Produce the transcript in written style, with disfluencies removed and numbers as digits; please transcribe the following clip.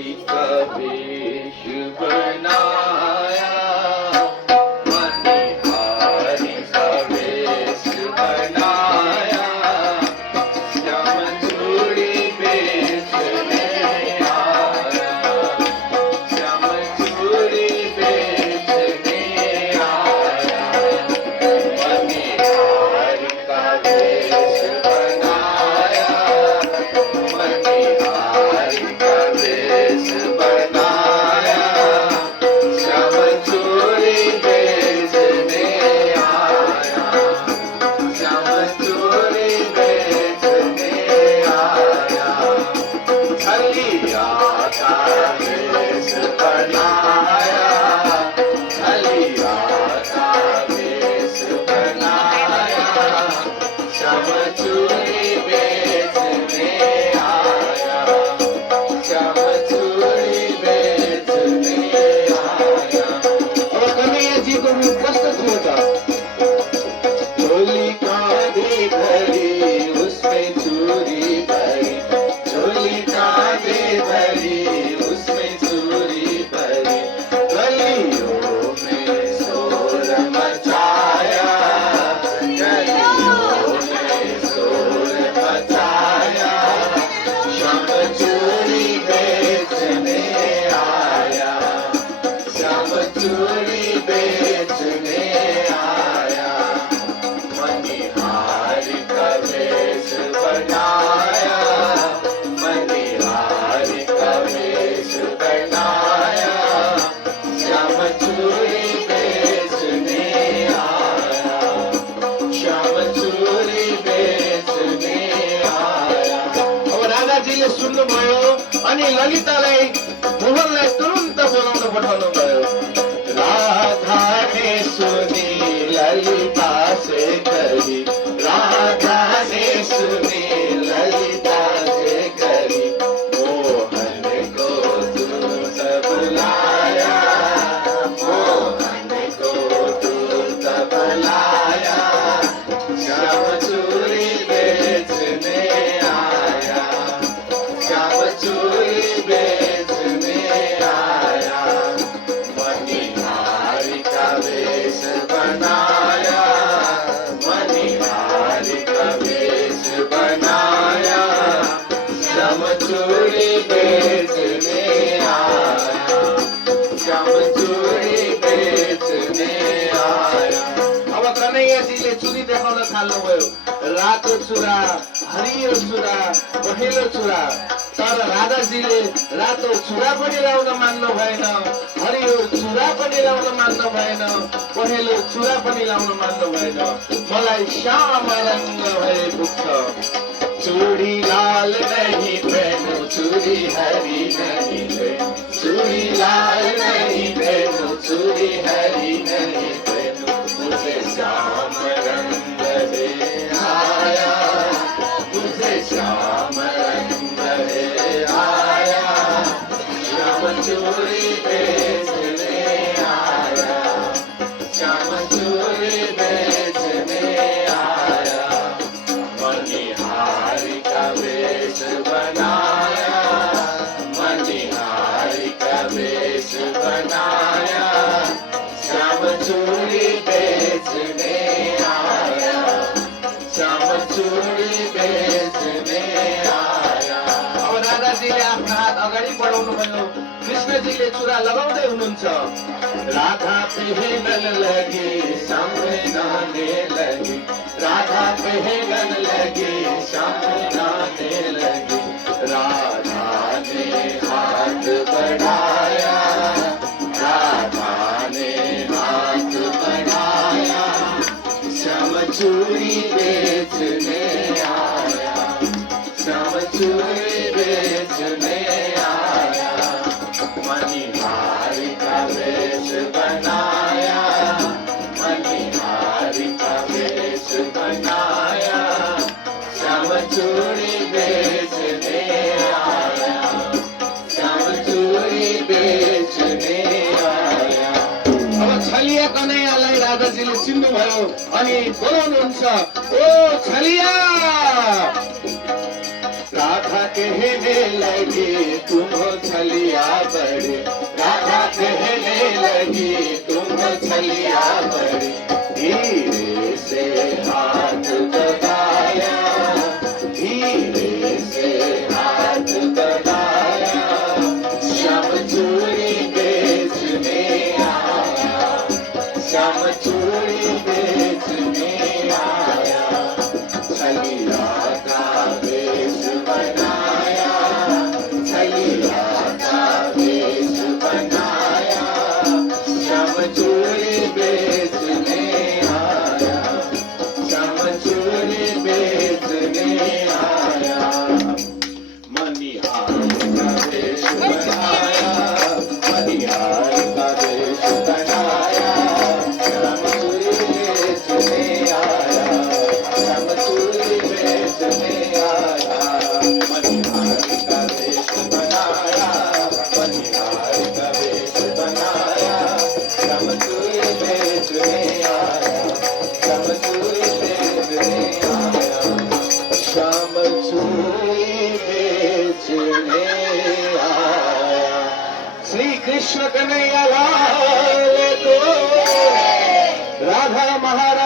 का वेश बनाया, मणिहारी का वेश बनाया, श्याम चूड़ी बेचने आया, श्याम चूड़ी बेचने आया, मणिहारी का वेश बनाया, मणिहारी का वेश बनाया, श्याम चूड़ी बेचने आया, श्याम चूड़ी बेचने आया, छलिया का वेश बनाया, छलिया का वेश बनाया, श्याम चूड़ी बेचने आया, श्याम चूड़ी बेचने आया। और कन्हैया जी को भी प्रश्न होता, झोली कांधे भरी उसमें चूड़ी भरी, झोली कांधे भरी उसमें चूड़ी भरी, गलियों में शोर मचाया, गलियों में शोर मचाया, श्याम चूड़ी बेचने आया, श्याम चूड़ी बेचने आया, मणिहारी का वेश बनाया, मणिहारी का वेश बनाया, श्याम चूड़ी बेचने आया, श्याम चूड़ी बेचने आया। अब राजाजीले सुन्नुभयो अनि ललितालाई मोहनलाई तुरुन्त बोलाउन पठाउनु भयो। राधा ने सुनी ललिता से कही, राधा ने सुनी ललिता से कही, मोहन को दूत बुलाया, मोहन को दूत बुलाया, श्याम चूड़ी बेचने आया, श्याम चूड़ी बेचने आया, मणिहारी का वेश बनाया, मणिहारी का वेश बनाया, श्याम चूड़ी बेचने आया, श्याम चूड़ी बेचने आया। अब कन्हैयाजीले चुरी देखाउन थाल्नुभयो, रातो चुरा, हरियो चुरा, पहेँलो चुरा। तर राधाजीले रातो चुरा पनि लाउन मान्नु भएन, हरियो चुरा पनि लाउन मान्नु भएन, पहेँलो चुरा पनि लाउन मान्नु भएन। मलाई श्याम रंग भए पुग्छ, चूड़ी लाल नहीं पहनो, चूड़ी हरी नहीं पहनो, चूड़ी लाल नहीं पहनो, चूड़ी हरी नहीं पहनो, मुझे श्याम रंग दे आया, मुझे श्याम रंग दे आया, श्याम चूड़ी बेचने आया, श्याम चूड़ी बेचने आया, मणिहारी का वेश बनाया, मणिहारी का वेश बनाया, श्याम चूड़ी बेचने आया, श्याम चूड़ी बेचने आया। अब राधाजीले आफ्नो हात अगाडि बढाउनु भयो, कृष्णजीले चुरा लगाउँदै हुनुहुन्छ। राधा पहनन लगी सामने गाने लगी, राधा पहनन लगी सामने गाने लगी, राधा ने हाथ बढ़ाया, राधा ने हाथ बढ़ाया, श्याम चूड़ी बेचने आया, श्याम चूड़ी बेचने आया, मणिहारी का वेश बनाया, मणिहारी का वेश बनाया, श्याम चूड़ी बेचने आया, श्याम चूड़ी बेचने आया। अब छलिया कन्हैयालाई राधाजीले चिन्नुभयो अनि बोलाउनुहुन्छ, ओ छलिया। राधा कहने लगी तुम हो छलिया लगी तुम छलिया बड़ी, धीरे से हाथ बढ़ाया, धीरे से हाथ बढ़ाया, श्याम चूड़ी बेचने आया, श्याम चूड़ी बेचने आया, छलिया का वेश बनाया, छलिया का वेश बनाया, श्याम चूड़ी बेचने आया, श्याम चूड़ी बेचने आया, मनिहार का वेश बनाया, मनिहार का वेश बनाया, श्याम चूड़ी बेचने आया, श्याम चूड़ी बेचने आया, मनिहार का वेश बनाया, मनिहार का वेश बनाया, श्याम चूड़ी बेचने आया, श्याम चूड़ी बेचने आया, श्याम चूड़ी बेचने आया। श्री कृष्ण कन्हैया लाल को, राधा महाराज